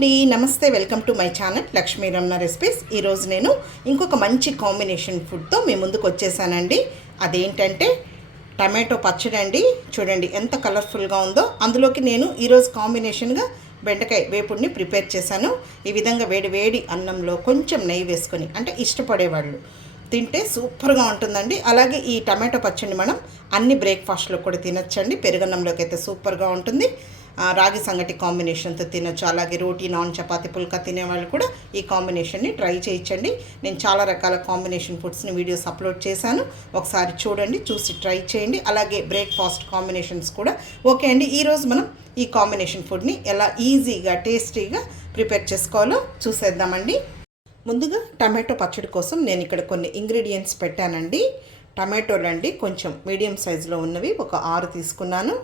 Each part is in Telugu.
అండి, నమస్తే. Welcome to my channel Lakshmi Ramana recipes. ఈరోజు నేను ఇంకొక మంచి కాంబినేషన్ ఫుడ్తో మీ ముందుకు వచ్చేసానండి. అదేంటంటే టమాటో పచ్చడి అండి. చూడండి ఎంత కలర్ఫుల్గా ఉందో. అందులోకి నేను ఈరోజు కాంబినేషన్గా బెండకాయ వేపుడిని ప్రిపేర్ చేశాను. ఈ విధంగా వేడి వేడి అన్నంలో కొంచెం నెయ్యి వేసుకొని, అంటే ఇష్టపడేవాళ్ళు తింటే సూపర్గా ఉంటుందండి. అలాగే ఈ టమాటో పచ్చడిని మనం అన్ని బ్రేక్ఫాస్ట్లో కూడా తినచ్చండి. పెరుగన్నంలోకి అయితే సూపర్గా ఉంటుంది. రాగి సంగటి కాంబినేషన్తో తినచ్చు. అలాగే రోటీ, నాన్, చపాతి, పుల్కా తినేవాళ్ళు కూడా ఈ కాంబినేషన్ని ట్రై చేయించండి. నేను చాలా రకాల కాంబినేషన్ ఫుడ్స్ని వీడియోస్ అప్లోడ్ చేశాను, ఒకసారి చూడండి, చూసి ట్రై చేయండి. అలాగే బ్రేక్ఫాస్ట్ కాంబినేషన్స్ కూడా ఓకే అండి. ఈరోజు మనం ఈ కాంబినేషన్ ఫుడ్ని ఎలా ఈజీగా టేస్టీగా ప్రిపేర్ చేసుకోవాలో చూసేద్దామండి. ముందుగా టమాటో పచ్చడి కోసం నేను ఇక్కడ కొన్ని ఇంగ్రీడియంట్స్ పెట్టానండి. టమాటోలు అండి కొంచెం మీడియం సైజులో ఉన్నవి ఒక 6 తీసుకున్నాను.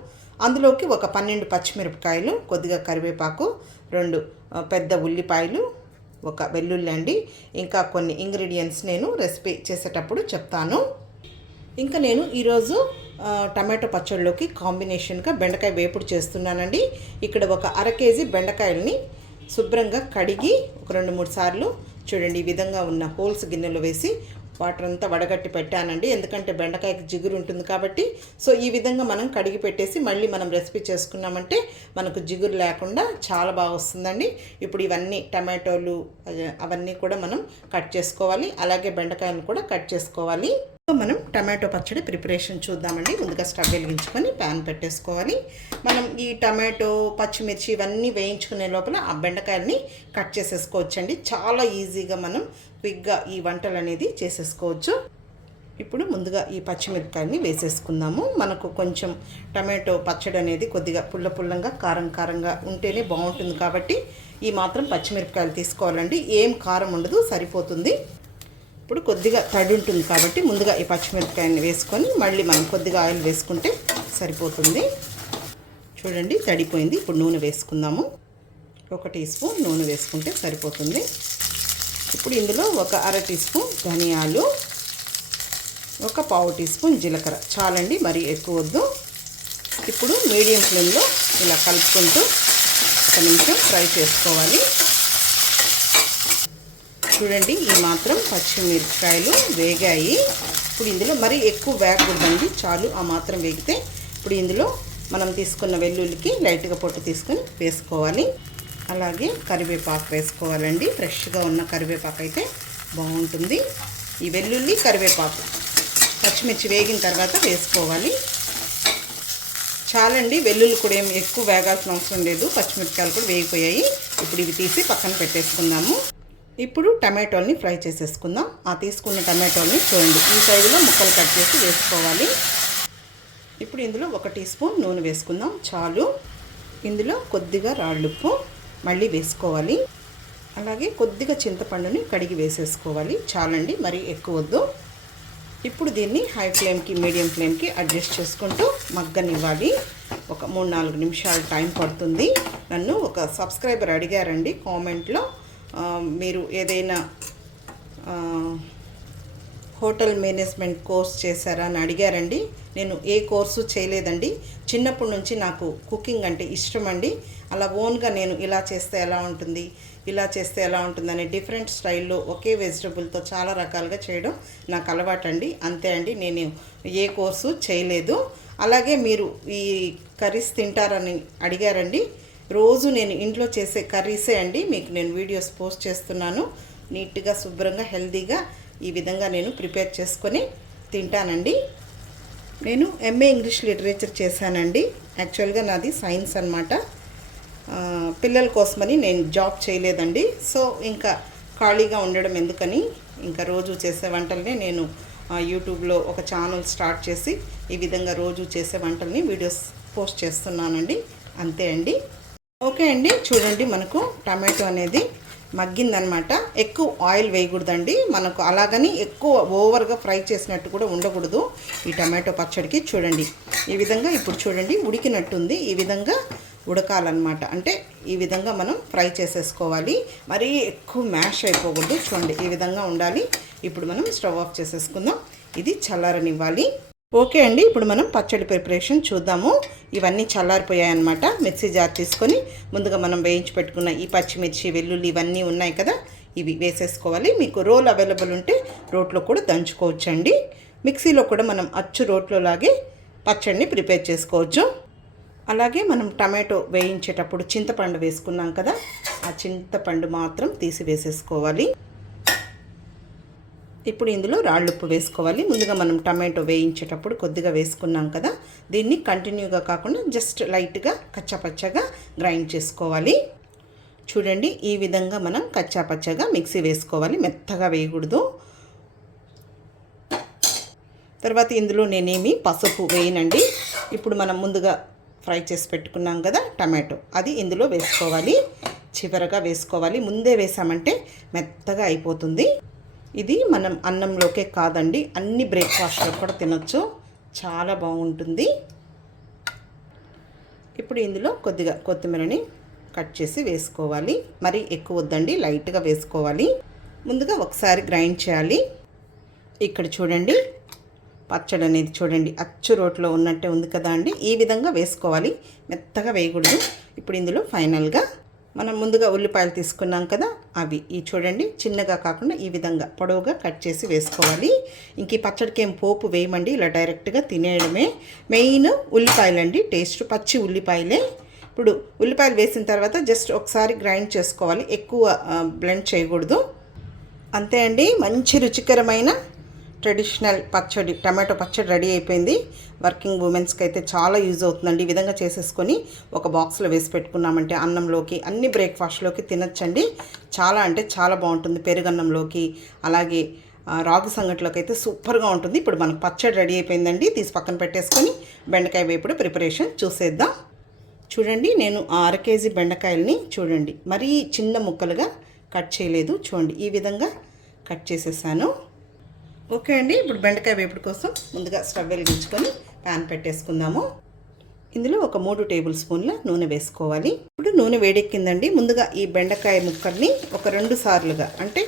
అందులోకి ఒక 12 పచ్చిమిరపకాయలు, కొద్దిగా కరివేపాకు, 2 పెద్ద ఉల్లిపాయలు, ఒక వెల్లుల్లి అండి. ఇంకా కొన్ని ఇంగ్రీడియంట్స్ నేను రెసిపీ చేసేటప్పుడు చెప్తాను. ఇంకా నేను ఈరోజు టమాటో పచ్చడిలోకి కాంబినేషన్గా బెండకాయ వేపుడు చేస్తున్నానండి. ఇక్కడ ఒక 1/2 కేజీ బెండకాయలని శుభ్రంగా కడిగి ఒక 2-3 సార్లు చూడండి ఈ విధంగా ఉన్న హోల్స్ గిన్నెలో వేసి వాటర్ అంతా వడగట్టి పెట్టానండి. ఎందుకంటే బెండకాయకి జిగురు ఉంటుంది కాబట్టి. సో ఈ విధంగా మనం కడిగి పెట్టేసి మళ్ళీ మనం రెసిపీ చేసుకున్నామంటే మనకు జిగురు లేకుండా చాలా బాగా వస్తుందండి. ఇప్పుడు ఇవన్నీ టమాటోలు అవన్నీ కూడా మనం కట్ చేసుకోవాలి. అలాగే బెండకాయలు కూడా కట్ చేసుకోవాలి. మనం టమాటో పచ్చడి ప్రిపరేషన్ చూద్దామండి. ముందుగా స్టవ్ వెలిగించుకొని ప్యాన్ పెట్టేసుకోవాలి. మనం ఈ టమాటో, పచ్చిమిర్చి ఇవన్నీ వేయించుకునే లోపల ఆ బెండకాయలని కట్ చేసేసుకోవచ్చండి. చాలా ఈజీగా మనం క్విక్గా ఈ వంటలు అనేది చేసేసుకోవచ్చు. ఇప్పుడు ముందుగా ఈ పచ్చిమిరపకాయని వేసేసుకుందాము. మనకు కొంచెం టమాటో పచ్చడి అనేది కొద్దిగా పుల్లంగా కారంగా ఉంటేనే బాగుంటుంది కాబట్టి ఈ మాత్రం పచ్చిమిరపకాయలు తీసుకోవాలండి. ఏం కారం ఉండదు, సరిపోతుంది. ఇప్పుడు కొద్దిగా తడి ఉంటుంది కాబట్టి ముందుగా ఈ పచ్చిమిరపకాయని వేసుకొని మళ్ళీ మనం కొద్దిగా ఆయిల్ వేసుకుంటే సరిపోతుంది. చూడండి తడిపోయింది. ఇప్పుడు నూనె వేసుకుందాము. 1 టీ స్పూన్ నూనె వేసుకుంటే సరిపోతుంది. ఇప్పుడు ఇందులో ఒక 1/2 టీ స్పూన్ ధనియాలు, ఒక 1/4 టీ స్పూన్ జీలకర్ర చాలండి, మరీ ఎక్కువ వద్దు. ఇప్పుడు మీడియం ఫ్లేమ్లో ఇలా కలుపుకుంటూ 1 నిమిషం ఫ్రై చేసుకోవాలి. చూడండి ఈ మాత్రం పచ్చిమిరపకాయలు వేగాయి. ఇప్పుడు ఇందులో మరీ ఎక్కువ వేగకూడదండి, చాలు ఆ మాత్రం వేగితే. ఇప్పుడు ఇందులో మనం తీసుకున్న వెల్లుల్లికి లైట్గా పొట్టు తీసుకొని వేసుకోవాలి. అలాగే కరివేపాకు వేసుకోవాలండి. ఫ్రెష్గా ఉన్న కరివేపాకు అయితే బాగుంటుంది. ఈ వెల్లుల్లి, కరివేపాకు, పచ్చిమిర్చి వేగిన తర్వాత వేసుకోవాలి. చాలండి, వెల్లుల్లి కూడా ఏం ఎక్కువ వేగాల్సిన అవసరం లేదు. పచ్చిమిరపకాయలు కూడా వేగిపోయాయి. ఇప్పుడు ఇవి తీసి పక్కన పెట్టేసుకుందాము. ఇప్పుడు టమాటోల్ని ఫ్రై చేసేసుకుందాం. ఆ తీసుకున్న టమాటోల్ని చూడండి ఈ సైజులో ముక్కలు కట్ చేసి వేసుకోవాలి. ఇప్పుడు ఇందులో 1 టీ స్పూన్ నూనె వేసుకుందాం, చాలు. ఇందులో కొద్దిగా రాళ్ళుప్పు మళ్ళీ వేసుకోవాలి. అలాగే కొద్దిగా చింతపండుని కడిగి వేసేసుకోవాలి. చాలండి, మరీ ఎక్కువ వద్దు. ఇప్పుడు దీన్ని హై ఫ్లేమ్కి, మీడియం ఫ్లేమ్కి అడ్జస్ట్ చేసుకుంటూ మగ్గనివ్వాలి. ఒక 3-4 నిమిషాలు టైం పడుతుంది. నన్ను ఒక సబ్స్క్రైబర్ అడిగారండి కామెంట్లో, మీరు ఏదైనా హోటల్ మేనేజ్మెంట్ కోర్స్ చేశారా అని అడిగారండి. నేను ఏ కోర్సు చేయలేదండి. చిన్నప్పటి నుంచి నాకు కుకింగ్ అంటే ఇష్టం అండి. అలా ఓన్గా నేను ఇలా చేస్తే ఎలా ఉంటుంది, ఇలా చేస్తే ఎలా ఉంటుంది అనే డిఫరెంట్ స్టైల్లో ఒకే వెజిటబుల్తో చాలా రకాలుగా చేయడం నాకు అలవాటండి. అంతే అండి, నేను ఏ కోర్సు చేయలేదు. అలాగే మీరు ఈ కర్రీస్ తింటారని అడిగారండి. రోజు నేను ఇంట్లో చేసే కర్రీసే అండి మీకు నేను వీడియోస్ పోస్ట్ చేస్తున్నాను. నీట్గా, శుభ్రంగా, హెల్తీగా ఈ విధంగా నేను ప్రిపేర్ చేసుకొని తింటానండి. నేను ఎంఏ ఇంగ్లీష్ లిటరేచర్ చేశానండి. యాక్చువల్గా నాది సైన్స్ అన్నమాట. పిల్లల కోసమని నేను జాబ్ చేయలేదండి. సో ఇంకా ఖాళీగా ఉండడం ఎందుకని ఇంకా రోజు చేసే వంటలనే నేను యూట్యూబ్లో ఒక ఛానల్ స్టార్ట్ చేసి ఈ విధంగా రోజు చేసే వంటల్ని వీడియోస్ పోస్ట్ చేస్తున్నానండి. అంతే అండి. ఓకే అండి, చూడండి మనకు టమాటో అనేది మగ్గిందనమాట. ఎక్కువ ఆయిల్ వేయకూడదండి మనకు, అలాగని ఎక్కువ ఓవర్గా ఫ్రై చేసినట్టు కూడా ఉండకూడదు ఈ టమాటో పచ్చడికి. చూడండి ఈ విధంగా, ఇప్పుడు చూడండి ఉడికినట్టుంది. ఈ విధంగా ఉడకాలన్నమాట. అంటే ఈ విధంగా మనం ఫ్రై చేసేసుకోవాలి. మరీ ఎక్కువ మ్యాష్ అయిపోకూడదు. చూడండి ఈ విధంగా ఉండాలి. ఇప్పుడు మనం స్టవ్ ఆఫ్ చేసేసుకుందాం. ఇది చల్లారనివ్వాలి. ఓకే అండి, ఇప్పుడు మనం పచ్చడి ప్రిపరేషన్ చూద్దాము. ఇవన్నీ చల్లారిపోయాయన్నమాట. మిక్సీ జార్ తీసుకొని ముందుగా మనం వేయించి పెట్టుకున్న ఈ పచ్చిమిర్చి, వెల్లుల్లి ఇవన్నీ ఉన్నాయి కదా, ఇవి వేసేసుకోవాలి. మీకు రోల్ అవైలబుల్ ఉంటే రోట్లో కూడా దంచుకోవచ్చండి. మిక్సీలో కూడా మనం అచ్చు రోట్లో లాగే పచ్చడిని ప్రిపేర్ చేసుకోవచ్చు. అలాగే మనం టమాటో వేయించేటప్పుడు చింతపండు వేసుకున్నాం కదా, ఆ చింతపండు మాత్రం తీసి వేసేసుకోవాలి. ఇప్పుడు ఇందులో రాళ్ళుప్పు వేసుకోవాలి. ముందుగా మనం టమాటో వేయించేటప్పుడు కొద్దిగా వేసుకున్నాం కదా, దీన్ని కంటిన్యూగా కాకుండా జస్ట్ లైట్గా కచ్చాపచ్చగా గ్రైండ్ చేసుకోవాలి. చూడండి, ఈ విధంగా మనం కచ్చాపచ్చగా మిక్సీ వేసుకోవాలి, మెత్తగా వేయకూడదు. తర్వాత ఇందులో నేనేమి పసుపు వేయనండి. ఇప్పుడు మనం ముందుగా ఫ్రై చేసి పెట్టుకున్నాం కదా టమాటో, అది ఇందులో వేసుకోవాలి. చివరగా వేసుకోవాలి, ముందే వేసామంటే మెత్తగా అయిపోతుంది. ఇది మనం అన్నంలోకే కాదండి, అన్ని బ్రేక్ఫాస్ట్లో కూడా తినొచ్చు, చాలా బాగుంటుంది. ఇప్పుడు ఇందులో కొద్దిగా కొత్తిమీరని కట్ చేసి వేసుకోవాలి. మరీ ఎక్కువ వద్దండి, లైట్గా వేసుకోవాలి. ముందుగా ఒకసారి గ్రైండ్ చేయాలి. ఇక్కడ చూడండి, పచ్చడి అనేది చూడండి అచ్చు రోట్లో ఉన్నట్టే ఉంది కదా అండి, ఈ విధంగా వేసుకోవాలి, మెత్తగా వేయకూడదు. ఇప్పుడు ఇందులో ఫైనల్గా మనం ముందుగా ఉల్లిపాయలు తీసుకున్నాం కదా, అవి ఈ చూడండి చిన్నగా కాకుండా ఈ విధంగా పొడవుగా కట్ చేసి వేసుకోవాలి. ఇంక ఈ పచ్చడికి ఏం పోపు వేయమండి, ఇలా డైరెక్ట్గా తినేయడమే. మెయిన్ ఉల్లిపాయలండి, టేస్ట్ పచ్చి ఉల్లిపాయలే. ఇప్పుడు ఉల్లిపాయలు వేసిన తర్వాత జస్ట్ ఒకసారి గ్రైండ్ చేసుకోవాలి, ఎక్కువ బ్లెండ్ చేయకూడదు. అంతే అండి, మంచి రుచికరమైన ట్రెడిషనల్ పచ్చడి, టమాటో పచ్చడి రెడీ అయిపోయింది. వర్కింగ్ ఉమెన్స్కి అయితే చాలా యూజ్ అవుతుందండి. ఈ విధంగా చేసేసుకొని ఒక బాక్స్లో వేసి పెట్టుకున్నామంటే అన్నంలోకి, అన్ని బ్రేక్ఫాస్ట్లోకి తినచ్చండి. చాలా అంటే చాలా బాగుంటుంది, పెరుగన్నంలోకి, అలాగే రాగి సంగట్లోకి అయితే సూపర్గా ఉంటుంది. ఇప్పుడు మనకు పచ్చడి రెడీ అయిపోయిందండి, తీసి పక్కన పెట్టేసుకొని బెండకాయ వేపుడు ప్రిపరేషన్ చూసేద్దాం. చూడండి, నేను 1/2 కేజీ బెండకాయలని చూడండి మరీ చిన్న ముక్కలుగా కట్ చేయలేదు, చూడండి ఈ విధంగా కట్ చేసేసాను. ఓకే అండి, ఇప్పుడు బెండకాయ వేపుడు కోసం ముందుగా స్టవ్ వెలిగించుకొని ప్యాన్ పెట్టేసుకుందాము. ఇందులో ఒక 3 టేబుల్ స్పూన్ల నూనె వేసుకోవాలి. ఇప్పుడు నూనె వేడెక్కిందండి. ముందుగా ఈ బెండకాయ ముక్కల్ని ఒక 2 సార్లుగా అంటే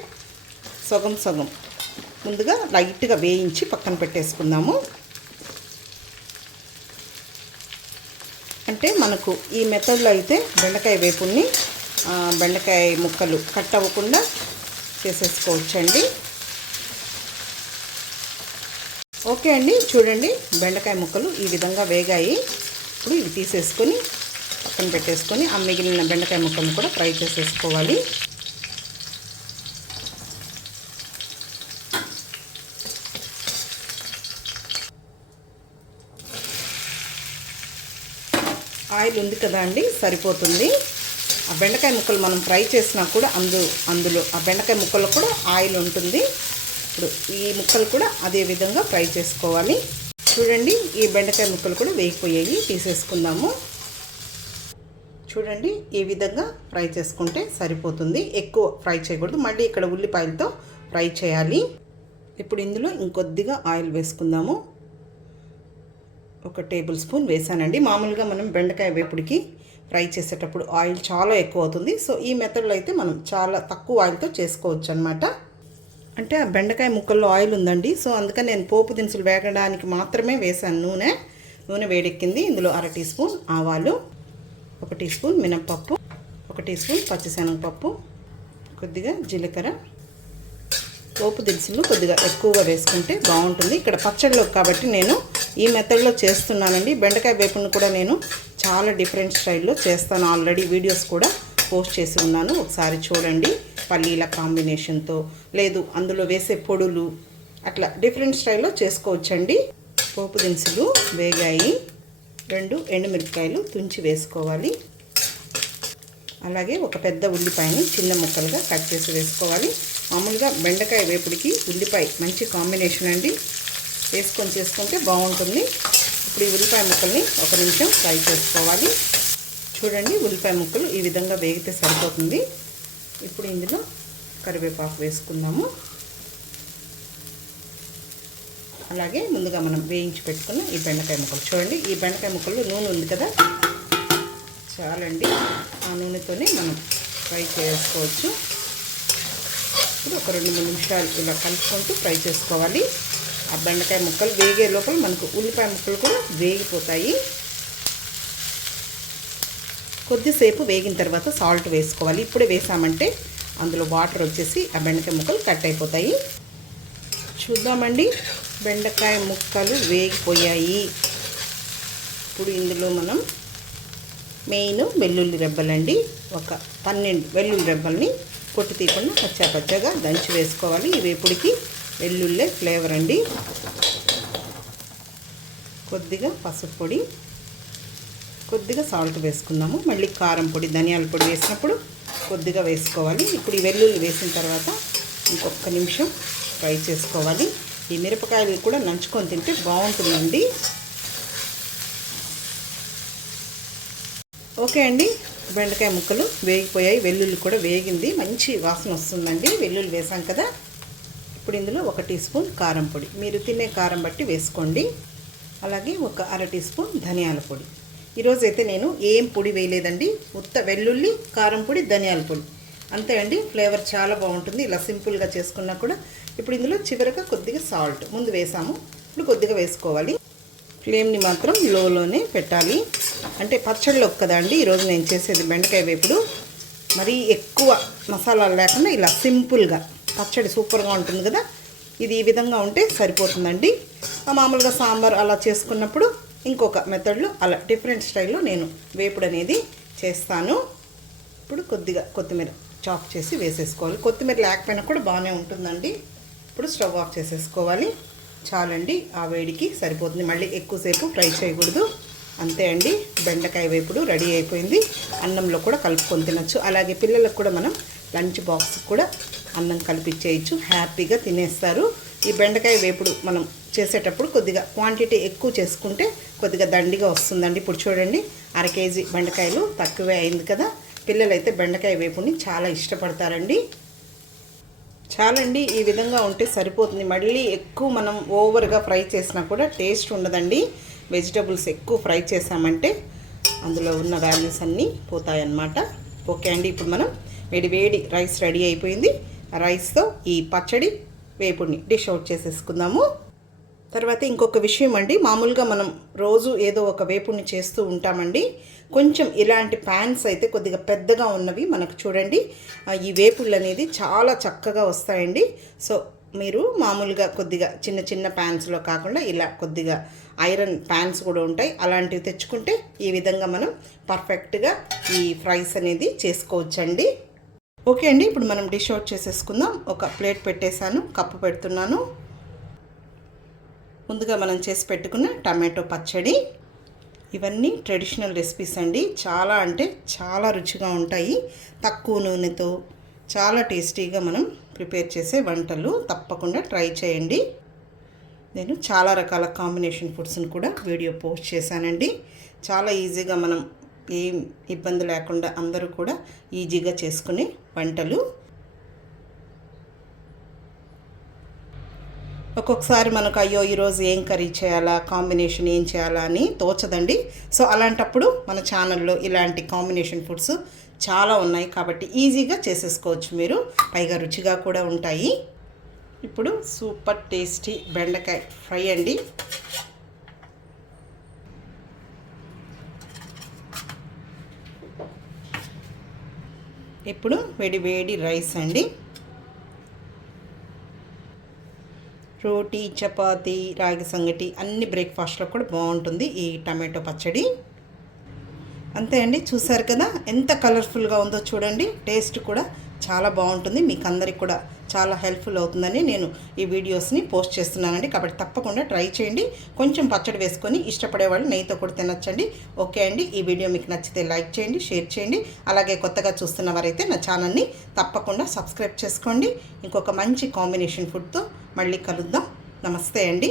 సగం సగం ముందుగా లైట్గా వేయించి పక్కన పెట్టేసుకుందాము. అంటే మనకు ఈ మెథడ్లో అయితే బెండకాయ వేపుడిని బెండకాయ ముక్కలు కట్ అవ్వకుండా చేసేసుకోవచ్చండి. ఓకే అండి, చూడండి బెండకాయ ముక్కలు ఈ విధంగా వేగాయి. ఇప్పుడు ఇవి తీసేసుకొని పక్కన పెట్టేసుకొని ఆ మిగిలిన బెండకాయ ముక్కలను కూడా ఫ్రై చేసేసుకోవాలి. ఆయిల్ ఉంది కదా అండి, సరిపోతుంది. ఆ బెండకాయ ముక్కలు మనం ఫ్రై చేసినా కూడా అందులో ఆ బెండకాయ ముక్కల్లో కూడా ఆయిల్ ఉంటుంది. ఇప్పుడు ఈ ముక్కలు కూడా అదే విధంగా ఫ్రై చేసుకోవాలి. చూడండి, ఈ బెండకాయ ముక్కలు కూడా వేగిపోయాయి, తీసేసుకుందాము. చూడండి, ఈ విధంగా ఫ్రై చేసుకుంటే సరిపోతుంది, ఎక్కువ ఫ్రై చేయకూడదు. మళ్ళీ ఇక్కడ ఉల్లిపాయలతో ఫ్రై చేయాలి. ఇప్పుడు ఇందులో ఇంకొద్దిగా ఆయిల్ వేసుకుందాము. 1 టేబుల్ స్పూన్ వేసానండి. మామూలుగా మనం బెండకాయ వేపుడికి ఫ్రై చేసేటప్పుడు ఆయిల్ చాలా ఎక్కువ అవుతుంది. సో ఈ మెథడ్లో అయితే మనం చాలా తక్కువ ఆయిల్తో చేసుకోవచ్చు అనమాట. అంటే ఆ బెండకాయ ముక్కల్లో ఆయిల్ ఉందండి, సో అందుకని నేను పోపు దినుసులు వేగడానికి మాత్రమే వేసాను నూనె వేడెక్కింది. ఇందులో 1/2 టీ స్పూన్ ఆవాలు, 1 టీ స్పూన్ మినప్పప్పు, 1 టీ స్పూన్ పచ్చిశనగపప్పు, కొద్దిగా జీలకర్ర. పోపు దినుసులు కొద్దిగా ఎక్కువగా వేసుకుంటే బాగుంటుంది ఇక్కడ పచ్చడిలో, కాబట్టి నేను ఈ మెథడ్లో చేస్తున్నానండి. బెండకాయ వేపుని కూడా నేను చాలా డిఫరెంట్ స్టైల్లో చేస్తాను, ఆల్రెడీ వీడియోస్ కూడా పోస్ట్ చేసి ఉన్నాను, ఒకసారి చూడండి. పల్లీల కాంబినేషన్తో, లేదు అందులో వేసే పొడులు, అట్లా డిఫరెంట్ స్టైల్లో చేసుకోవచ్చండి. పోపు దినుసులు వేగాయి. 2 ఎండుమిరపకాయలు తుంచి వేసుకోవాలి. అలాగే ఒక పెద్ద ఉల్లిపాయని చిన్న ముక్కలుగా కట్ చేసి వేసుకోవాలి. మామూలుగా బెండకాయ వేపుడికి ఉల్లిపాయ మంచి కాంబినేషన్ అండి, వేసుకొని చేసుకుంటే బాగుంటుంది. ఇప్పుడు ఈ ఉల్లిపాయ ముక్కల్ని 1 నిమిషం ఫ్రై చేసుకోవాలి. చూడండి, ఉల్లిపాయ ముక్కలు ఈ విధంగా వేగితే సరిపోతుంది. ఇప్పుడు ఇందులో కరివేపాకు వేసుకుందాము. అలాగే ముందుగా మనం వేయించి పెట్టుకున్న ఈ బెండకాయ ముక్కలు, చూడండి ఈ బెండకాయ ముక్కల్లో నూనె ఉంది కదా, చాలండి, ఆ నూనెతోనే మనం ఫ్రై చేసుకోవచ్చు. ఇప్పుడు ఒక 2-3 నిమిషాలు ఇలా కలుపుకుంటూ ఫ్రై చేసుకోవాలి. ఆ బెండకాయ ముక్కలు వేగే లోపల మనకు ఉల్లిపాయ ముక్కలు కూడా వేగిపోతాయి. కొద్దిసేపు వేగిన తర్వాత సాల్ట్ వేసుకోవాలి. ఇప్పుడే వేసామంటే అందులో వాటర్ వచ్చేసి ఆ బెండకాయ ముక్కలు కట్ అయిపోతాయి. చూద్దామండి, బెండకాయ ముక్కలు వేగిపోయాయి. ఇప్పుడు ఇందులో మనం మెయిన్ వెల్లుల్లి రెబ్బలండి, ఒక 12 వెల్లుల్లి రెబ్బల్ని పొట్టు తీయకుండా పచ్చగా దంచి వేసుకోవాలి. ఈ వేపుడికి వెల్లుల్లే ఫ్లేవర్ అండి. కొద్దిగా పసుపు పొడి, కొద్దిగా సాల్ట్ వేసుకున్నాము. మళ్ళీ కారం పొడి, ధనియాల పొడి వేసినప్పుడు కొద్దిగా వేసుకోవాలి. ఇప్పుడు ఈ వెల్లుల్లి వేసిన తర్వాత ఇంకొక నిమిషం ఫ్రై చేసుకోవాలి. ఈ మిరపకాయలు కూడా నంచుకొని తింటే బాగుంటుందండి. ఓకే అండి, బెండకాయ ముక్కలు వేగిపోయాయి, వెల్లుల్లి కూడా వేగింది, మంచి వాసన వస్తుందండి. వెల్లుల్లి వేసాం కదా. ఇప్పుడు ఇందులో 1 టీ స్పూన్ కారం పొడి, మీరు తినే కారం బట్టి వేసుకోండి. అలాగే ఒక 1/2 టీ స్పూన్ ధనియాల పొడి. ఈరోజైతే నేను ఏం పొడి వేయలేదండి, ఉత్త వెల్లుల్లి, కారం పొడి, ధనియాల పొడి అంతే అండి. ఫ్లేవర్ చాలా బాగుంటుంది ఇలా సింపుల్గా చేసుకున్నా కూడా. ఇప్పుడు ఇందులో చివరగా కొద్దిగా సాల్ట్ ముందు వేసాము, ఇప్పుడు కొద్దిగా వేసుకోవాలి. ఫ్లేమ్ని మాత్రం లోలోనే పెట్టాలి. అంటే పచ్చడిలోకి కదా అండి ఈరోజు నేను చేసేది బెండకాయ వేపుడు. మరీ ఎక్కువ మసాలాలు లేకుండా ఇలా సింపుల్గా పచ్చడి సూపర్గా ఉంటుంది కదా. ఇది ఈ విధంగా ఉంటే సరిపోతుందండి. మామూలుగా సాంబార్ అలా చేసుకున్నప్పుడు ఇంకొక మెథడ్లో అలా డిఫరెంట్ స్టైల్లో నేను వేపుడు అనేది చేస్తాను. ఇప్పుడు కొద్దిగా కొత్తిమీర చాప్ చేసి వేసేసుకోవాలి. కొత్తిమీర లేకపోయినా కూడా బాగానే ఉంటుందండి. ఇప్పుడు స్టవ్ ఆఫ్ చేసేసుకోవాలి. చాలండి, ఆ వేడికి సరిపోతుంది. మళ్ళీ ఎక్కువసేపు ఫ్రై చేయకూడదు. అంతే అండి, బెండకాయ వేపుడు రెడీ అయిపోయింది. అన్నంలో కూడా కలుపుకొని తినచ్చు. అలాగే పిల్లలకు కూడా మనం లంచ్ బాక్స్ కూడా అన్నం కలిపిచ్చేయచ్చు, హ్యాపీగా తినేస్తారు. ఈ బెండకాయ వేపుడు మనం చేసేటప్పుడు కొద్దిగా క్వాంటిటీ ఎక్కువ చేసుకుంటే కొద్దిగా దండిగా వస్తుందండి. ఇప్పుడు చూడండి, 1/2 కేజీ బెండకాయలు తక్కువే అయింది కదా. పిల్లలైతే బెండకాయ వేపుడిని చాలా ఇష్టపడతారండి. చాలండి, ఈ విధంగా ఉంటే సరిపోతుంది. మళ్ళీ ఎక్కువ మనం ఓవర్గా ఫ్రై చేసినా కూడా టేస్ట్ ఉండదండి. వెజిటబుల్స్ ఎక్కువ ఫ్రై చేసామంటే అందులో ఉన్న వాల్యూస్ అన్నీ పోతాయన్నమాట. ఓకే అండి, ఇప్పుడు మనం వేడి రైస్ రెడీ అయిపోయింది. రైస్తో ఈ పచ్చడి వేపుడిని డిష్ అవుట్ చేసేసుకుందాము. తర్వాత ఇంకొక విషయం అండి, మామూలుగా మనం రోజు ఏదో ఒక వేపుడిని చేస్తూ ఉంటామండి. కొంచెం ఇలాంటి ప్యాన్స్ అయితే కొద్దిగా పెద్దగా ఉన్నవి మనకు చూడండి, ఈ వేపుళ్ళు అనేది చాలా చక్కగా వస్తాయండి. సో మీరు మామూలుగా కొద్దిగా చిన్న ప్యాన్స్లో కాకుండా ఇలా కొద్దిగా ఐరన్ ప్యాన్స్ కూడా ఉంటాయి, అలాంటివి తెచ్చుకుంటే ఈ విధంగా మనం పర్ఫెక్ట్గా ఈ ఫ్రైస్ అనేది చేసుకోవచ్చండి. ఓకే అండి, ఇప్పుడు మనం డిష్ అవుట్ చేసేసుకుందాం. ఒక ప్లేట్ పెట్టేశాను, కప్పు పెడుతున్నాను. ముందుగా మనం చేసి పెట్టుకున్న టమాటో పచ్చడి. ఇవన్నీ ట్రెడిషనల్ రెసిపీస్ అండి, చాలా అంటే చాలా రుచిగా ఉంటాయి. తక్కువ నూనెతో చాలా టేస్టీగా మనం ప్రిపేర్ చేసే వంటలు, తప్పకుండా ట్రై చేయండి. నేను చాలా రకాల కాంబినేషన్ ఫుడ్స్ని కూడా వీడియో పోస్ట్ చేశానండి. చాలా ఈజీగా మనం ఏం ఇబ్బంది లేకుండా అందరూ కూడా ఈజీగా చేసుకునే వంటలు. ఒక్కొక్కసారి మనకు అయ్యో ఈరోజు ఏం కర్రీ చేయాలా, కాంబినేషన్ ఏం చేయాలా అని తోచదండి. సో అలాంటప్పుడు మన ఛానల్లో ఇలాంటి కాంబినేషన్ ఫుడ్స్ చాలా ఉన్నాయి కాబట్టి ఈజీగా చేసేసుకోవచ్చు మీరు, పైగా రుచిగా కూడా ఉంటాయి. ఇప్పుడు సూపర్ టేస్టీ బెండకాయ ఫ్రై అండి. ఇప్పుడు వేడి రైస్ అండి. రోటీ, చపాతీ, రాగి సంగటి అన్ని బ్రేక్ఫాస్ట్లో కూడా బాగుంటుంది ఈ టమాటో పచ్చడి. అంతే అండి, చూసారు కదా ఎంత కలర్ఫుల్గా ఉందో చూడండి. టేస్ట్ కూడా చాలా బాగుంటుంది, మీకు అందరికి కూడా చాలా హెల్ప్ఫుల్ అవుతుందని నేను ఈ వీడియోస్ని పోస్ట్ చేస్తున్నానండి. కాబట్టి తప్పకుండా ట్రై చేయండి. కొంచెం పచ్చడి వేసుకొని ఇష్టపడే వాళ్ళు నెయ్యితో కూడా తినచ్చండి. ఓకే అండి, ఈ వీడియో మీకు నచ్చితే లైక్ చేయండి, షేర్ చేయండి. అలాగే కొత్తగా చూస్తున్న వారైతే నా ఛానల్ని తప్పకుండా సబ్స్క్రైబ్ చేసుకోండి. ఇంకొక మంచి కాంబినేషన్ ఫుడ్తో మళ్ళీ కలుద్దాం. నమస్తే అండి.